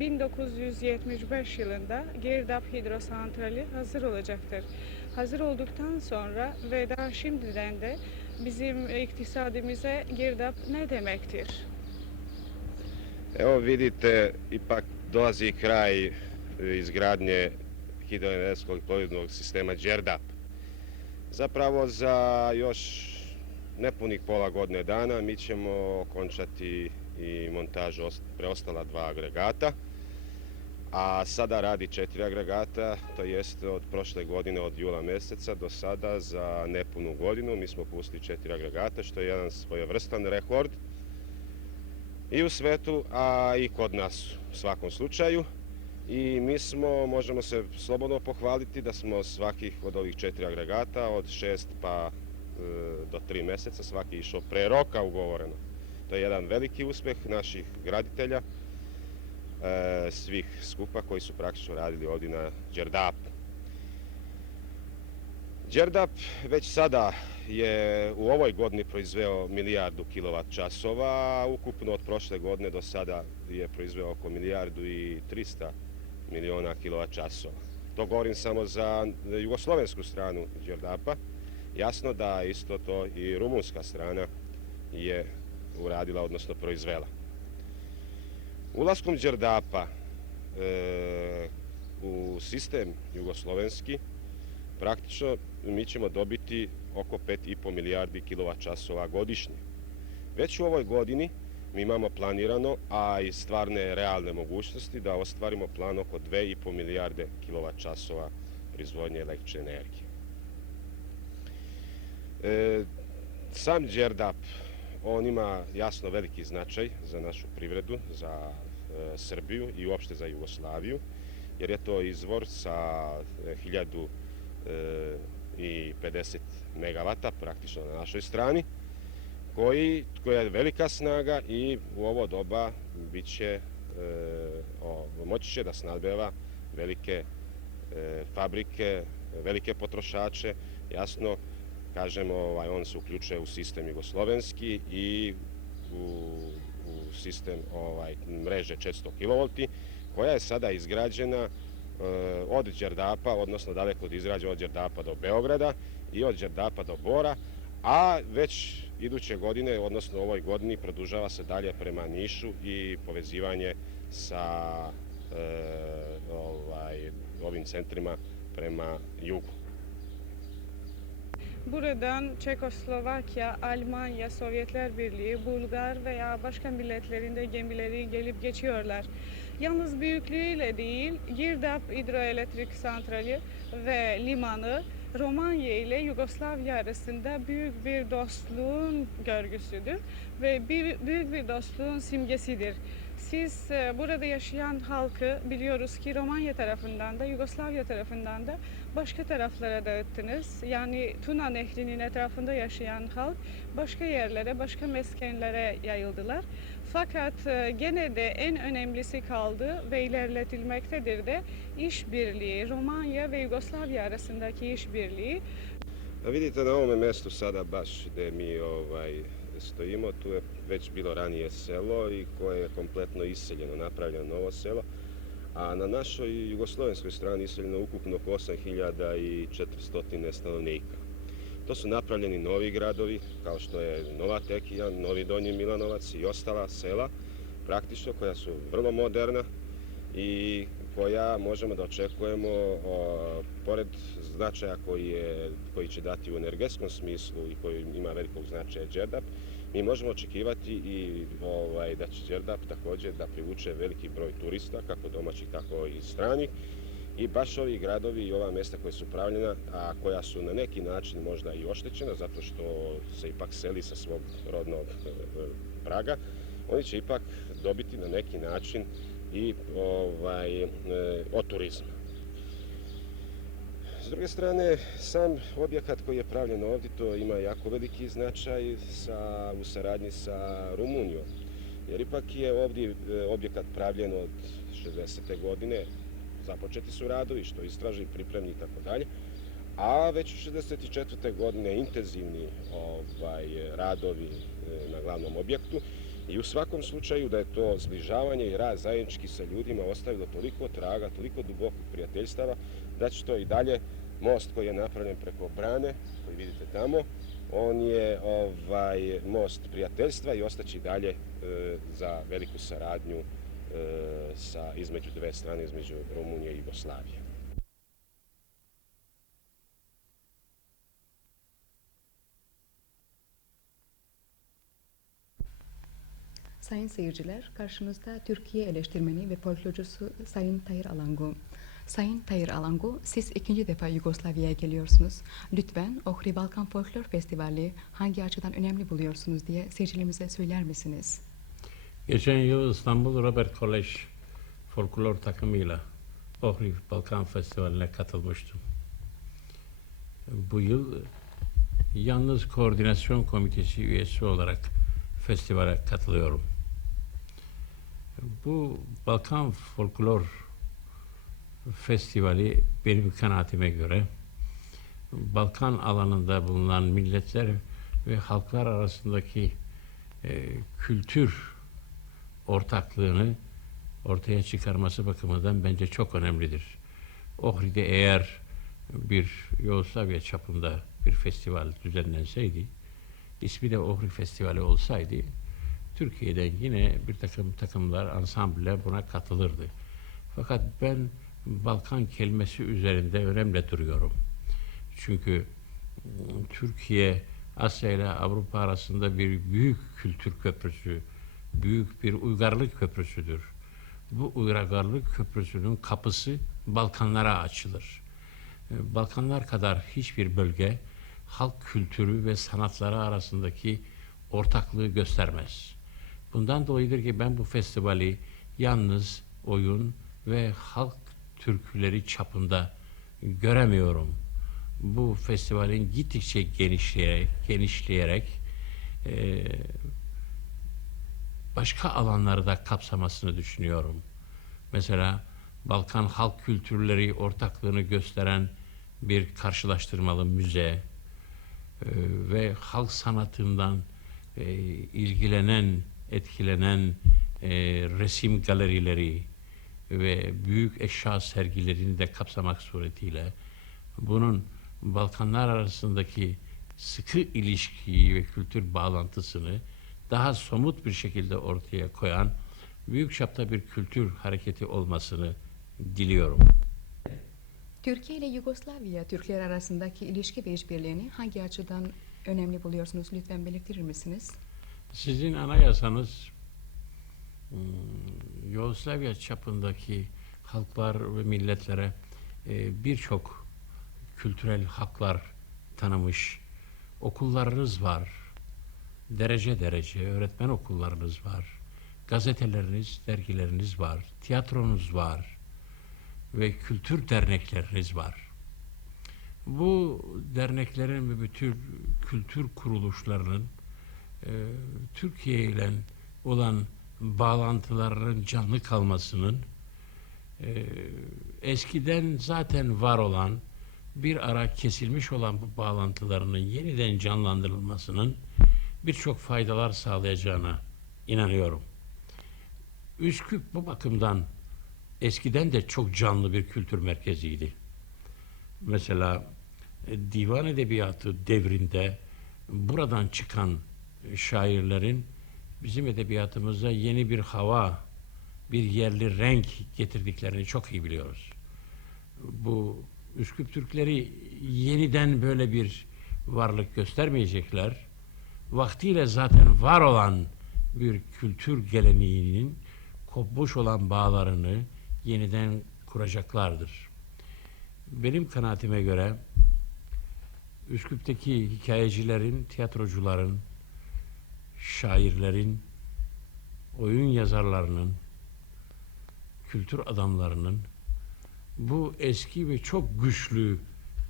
1975 yılında Girdap Hidrosantrali hazır olacaktır. Hazır olduktan sonra ve daha şimdiden de bizim iktisadimize girdap ne demektir? Evo vidite, ipak dolazi kraj izgradnje hidroenergetskog plovidbenog sistema Đerdap. Zapravo za još nepunih pola godine dana mi ćemo okončati i montažu preostala dva agregata, a sada radi 4 agregata, to jest od prošle godine, od jula meseca do sada za nepunu godinu mi smo pustili 4 agregata, što je jedan svojevrstan rekord i u svetu, a i kod nas u svakom slučaju. I mi smo, možemo se slobodno pohvaliti da smo svakih od ovih 4 agregata od 6 pa do 3 meseca svaki išao pre roka ugovoreno. To je jedan veliki uspeh naših graditelja, svih skupa koji su praktično radili ovdje na Đerdapu. Đerdap već sada je u ovoj godini proizveo 1 milijardu kWh, a ukupno od prošle godine do sada je proizveo oko 1,3 miliona kWh. To govorim samo za jugoslovensku stranu Đerdapa. Jasno da isto to i rumunska strana je uradila, odnosno proizvela. Ulaskom Đerdapa u sistem jugoslovenski praktično mi ćemo dobiti oko 5,5 milijardi kWh godišnje. Već u ovoj godini mi imamo planirano, a i stvarne realne mogućnosti da ostvarimo plan oko 2,5 milijarde kWh proizvodnje električne energije. Sam Đerdap, on ima jasno veliki značaj za našu privredu, za Srbiju i uopšte za Jugoslaviju, jer je to izvor sa 1050 megavata praktično na našoj strani, koja je velika snaga i u ovo doba moći će da snabdeva velike fabrike, velike potrošače. Jasno, kažemo, on se uključuje u sistem jugoslovenski i u sistem mreže 400 kV, koja je sada izgrađena od Đerdapa, odnosno daleko izgrađena od Đerdapa do Beograda i od Đerdapa do Bora, a već iduće godine, odnosno u ovoj godini, produžava se dalje prema Nišu i povezivanje sa ovim centrima prema jugu. Buradan Çekoslovakya, Almanya, Sovyetler Birliği, Bulgar veya başka milletlerinde gemileri gelip geçiyorlar. Yalnız büyüklüğüyle değil, Girdap Hidroelektrik Santrali ve limanı Romanya ile Yugoslavya arasında büyük bir dostluğun görgüsüdür ve büyük bir dostluğun simgesidir. Siz burada yaşayan halkı biliyoruz ki Romanya tarafından da Yugoslavya tarafından da başka taraflara dağıttınız. Yani Tuna Nehri'nin etrafında yaşayan halk başka yerlere, başka meskenlere yayıldılar. Fakat gene de en önemlisi kaldı ve ilerletilmektedir de işbirliği, Romanya ve Yugoslavya arasındaki işbirliği. Vidite, na ovome mestu sada baš gde mi stojimo, tu je već bilo ranije selo i koje je kompletno iseljeno, napravljeno novo selo, a na našoj jugoslovenskoj strani iseljeno ukupno 8400 stanovnika. To su napravljeni novi gradovi, kao što je Nova Tekija, Novi Donji Milanovac i ostala sela, praktično koja su vrlo moderna i koja možemo da očekujemo, pored značaja koji će dati u energetskom smislu i koji ima velikog značaja Đerdap, mi možemo očekivati i da će Đerdap također da privuče veliki broj turista, kako domaćih, tako i stranih. I baš ovi gradovi i ova mesta koja su pravljena, a koja su na neki način možda i oštećena, zato što se ipak seli sa svog rodnog praga, oni će ipak dobiti na neki način i od turizma. S druge strane, sam objekat koji je pravljen ovdje, to ima jako veliki značaj u saradnji sa Rumunijom, jer ipak je ovdje objekat pravljen od 60. godine, započeti su radovi, što istražni, pripremni i tako dalje, a već u 64. godine intenzivni radovi na glavnom objektu I u svakom slučaju da je to zbližavanje i rad zajednički sa ljudima ostavilo toliko traga, toliko dubokog prijateljstava, da će to i dalje most koji je napravljen preko brane, koji vidite tamo, on je most prijateljstva i ostaće i dalje za veliku saradnju između dve strane, između Rumunije i Jugoslavije. Sayın seyirciler, karşınızda Türkiye eleştirmeni ve folklorcusu Sayın Tahir Alangu. Sayın Tahir Alangu, siz ikinci defa Yugoslavya'ya geliyorsunuz. Lütfen Ohri Balkan Folklor Festivali hangi açıdan önemli buluyorsunuz diye seyircilerimize söyler misiniz? Geçen yıl İstanbul Robert College folklor takımıyla Ohri Balkan Festivali'ne katılmıştım. Bu yıl yalnız koordinasyon komitesi üyesi olarak festivale katılıyorum. Bu Balkan Folklor Festivali benim kanaatime göre Balkan alanında bulunan milletler ve halklar arasındaki kültür ortaklığını ortaya çıkarması bakımından bence çok önemlidir. Ohri'de eğer bir Yugoslavya çapında bir festival düzenlenseydi, ismi de Ohri Festivali olsaydı, Türkiye'den yine bir takım takımlar, ansambller buna katılırdı. Fakat ben Balkan kelimesi üzerinde önemli duruyorum. Çünkü Türkiye, Asya ile Avrupa arasında bir büyük kültür köprüsü, büyük bir uygarlık köprüsüdür. Bu uygarlık köprüsünün kapısı Balkanlara açılır. Balkanlar kadar hiçbir bölge halk kültürü ve sanatları arasındaki ortaklığı göstermez. Bundan dolayıdır ki ben bu festivali yalnız oyun ve halk türküleri çapında göremiyorum. Bu festivalin gittikçe genişleyerek başka alanları da kapsamasını düşünüyorum. Mesela Balkan halk kültürleri ortaklığını gösteren bir karşılaştırmalı müze ve halk sanatından ilgilenen, etkilenen resim galerileri ve büyük eşya sergilerini de kapsamak suretiyle bunun Balkanlar arasındaki sıkı ilişkiyi ve kültür bağlantısını daha somut bir şekilde ortaya koyan büyük çapta bir kültür hareketi olmasını diliyorum. Türkiye ile Yugoslavya Türkler arasındaki ilişki ve işbirliğini hangi açıdan önemli buluyorsunuz? Lütfen belirtir misiniz? Sizin anayasanız Yugoslavya çapındaki halklar ve milletlere birçok kültürel haklar tanımış. Okullarınız var, derece derece öğretmen okullarınız var, gazeteleriniz, dergileriniz var, tiyatronuz var ve kültür dernekleriniz var. Bu derneklerin ve bütün kültür kuruluşlarının Türkiye ile olan bağlantılarının canlı kalmasının eskiden zaten var olan bir ara kesilmiş olan bu bağlantılarının yeniden canlandırılmasının birçok faydalar sağlayacağına inanıyorum. Üsküp bu bakımdan eskiden de çok canlı bir kültür merkeziydi. Mesela divan edebiyatı devrinde buradan çıkan şairlerin bizim edebiyatımıza yeni bir hava, bir yerli renk getirdiklerini çok iyi biliyoruz. Bu Üsküp Türkleri yeniden böyle bir varlık göstermeyecekler. Vaktiyle zaten var olan bir kültür geleneğinin kopmuş olan bağlarını yeniden kuracaklardır. Benim kanaatime göre Üsküp'teki hikayecilerin, tiyatrocuların, şairlerin, oyun yazarlarının, kültür adamlarının bu eski ve çok güçlü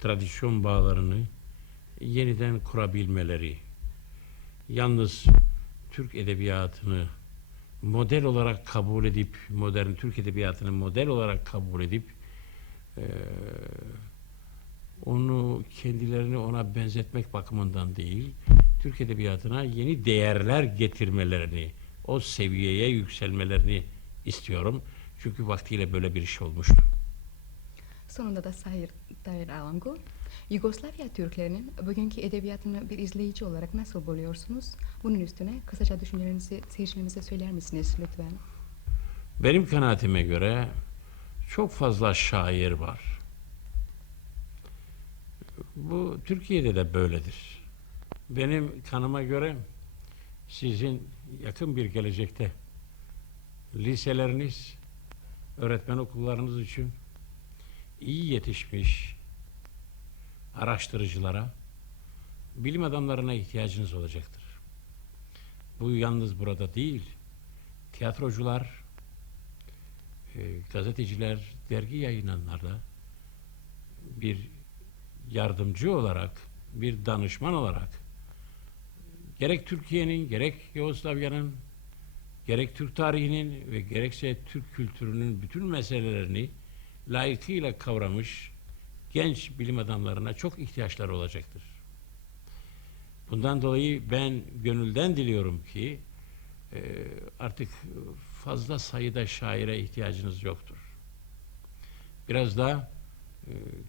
tradisyon bağlarını yeniden kurabilmeleri, yalnız Türk edebiyatını model olarak kabul edip, modern Türk edebiyatını model olarak kabul edip onu kendilerini ona benzetmek bakımından değil, Türk edebiyatına yeni değerler getirmelerini o seviyeye yükselmelerini istiyorum. Çünkü vaktiyle böyle bir iş olmuştu. Sonunda da Sayın Tahir Alangu, Yugoslavya Türklerinin bugünkü edebiyatını bir izleyici olarak nasıl buluyorsunuz? Bunun üstüne kısaca düşüncelerinizi seyircilerimize söyler misiniz lütfen? Benim kanaatime göre çok fazla şair var. Bu Türkiye'de de böyledir. Benim kanıma göre sizin yakın bir gelecekte liseleriniz, öğretmen okullarınız için iyi yetişmiş araştırıcılara, bilim adamlarına ihtiyacınız olacaktır. Bu yalnız burada değil, tiyatrocular, gazeteciler, dergi yayınlananlarda bir yardımcı olarak, bir danışman olarak gerek Türkiye'nin, gerek Yugoslavya'nın, gerek Türk tarihinin ve gerekse Türk kültürünün bütün meselelerini layıkıyla kavramış genç bilim adamlarına çok ihtiyaçları olacaktır. Bundan dolayı ben gönülden diliyorum ki artık fazla sayıda şaire ihtiyacınız yoktur. Biraz da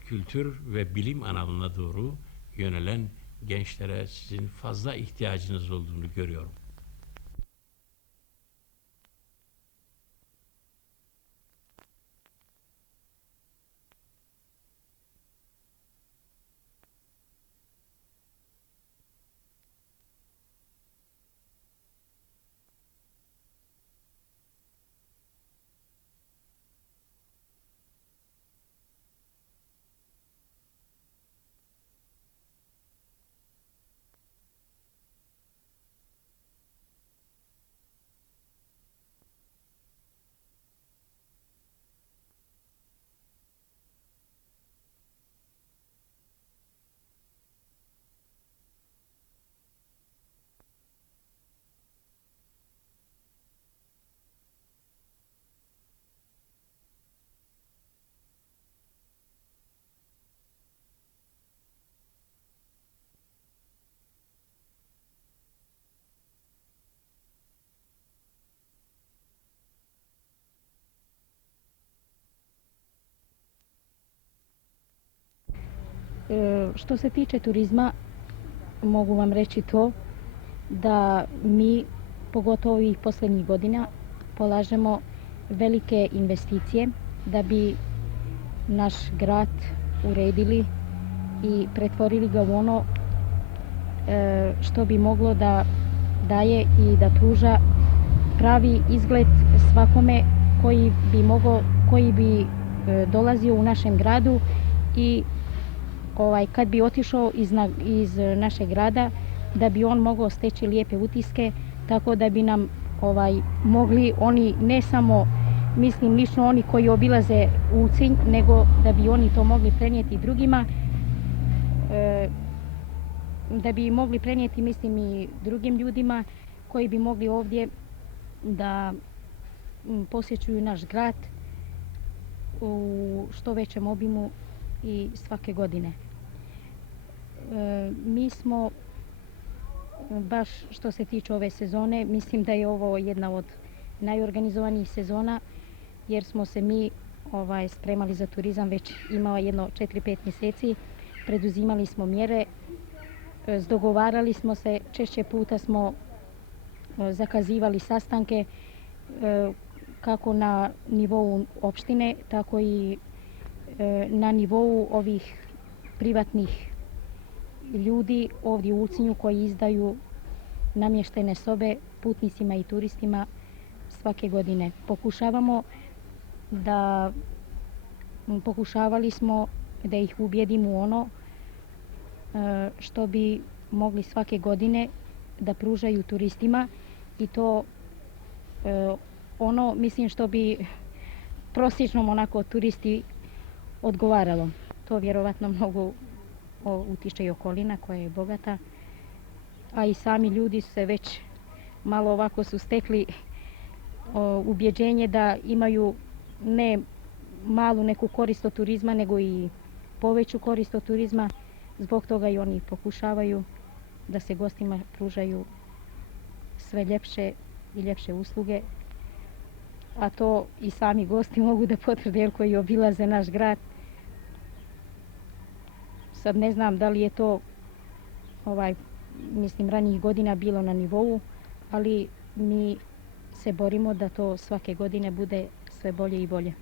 kültür ve bilim alanına doğru yönelen gençlere sizin fazla ihtiyacınız olduğunu görüyorum. Što se tiče turizma, mogu vam reći to da mi, pogotovo ovih posljednjih godina, polažemo velike investicije da bi naš grad uredili i pretvorili ga u ono što bi moglo da daje i da pruža pravi izgled svakome koji bi dolazio u našem gradu i kad bi otišao iz našeg grada, da bi on mogao steći lijepe utiske, tako da bi nam mogli oni, ne samo mislim lično oni koji obilaze Ulcinj, nego da bi oni to mogli prenijeti drugima, da bi mogli prenijeti mislim i drugim ljudima koji bi mogli ovdje da posjećuju naš grad u što većem obimu i svake godine. Mi smo baš što se tiče ove sezone, mislim da je ovo jedna od najorganizovanijih sezona jer smo se mi spremali za turizam već imao jedno 4-5 mjeseci, preduzimali smo mjere, dogovarali smo se, češće puta smo zakazivali sastanke kako na nivou opštine, tako i na nivou ovih privatnih ljudi ovdje u Ulcinju koji izdaju namještene sobe putnicima i turistima svake godine. Pokušavali smo da ih ubjedimo u ono što bi mogli svake godine da pružaju turistima i to ono mislim što bi prosječnom onako turisti odgovaralo. To vjerovatno mnogo utiče i okolina koja je bogata, a i sami ljudi se već malo ovako su stekli ubjeđenje da imaju ne malu neku korist od turizma, nego i poveću korist od turizma. Zbog toga i oni pokušavaju da se gostima pružaju sve ljepše i ljepše usluge, a to i sami gosti mogu da potvrde jer koji obilaze naš grad. Sad ne znam da li je to ranijih godina bilo na nivou, ali mi se borimo da to svake godine bude sve bolje i bolje.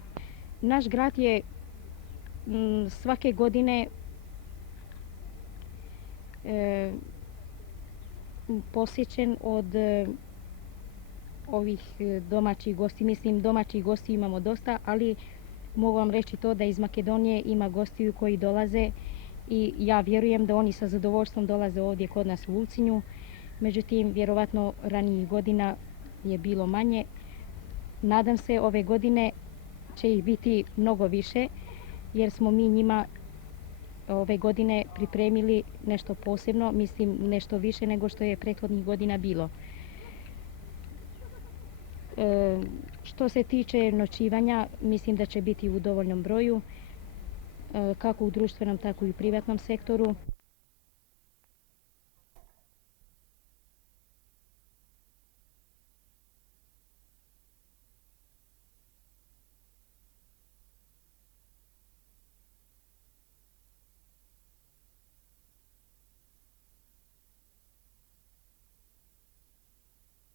Naš grad je svake godine posjećen od ovih domaćih gosti. Mislim, domaćih gosti imamo dosta, ali mogu vam reći to da iz Makedonije ima gostiju koji dolaze i ja vjerujem da oni sa zadovoljstvom dolaze ovdje kod nas u Ulcinju. Međutim, vjerovatno ranijih godina je bilo manje. Nadam se ove godine će ih biti mnogo više, jer smo mi njima ove godine pripremili nešto posebno, mislim nešto više nego što je prethodnih godina bilo. Što se tiče noćivanja, mislim da će biti u dovoljnom broju, kako u društvenom, tako i u privatnom sektoru.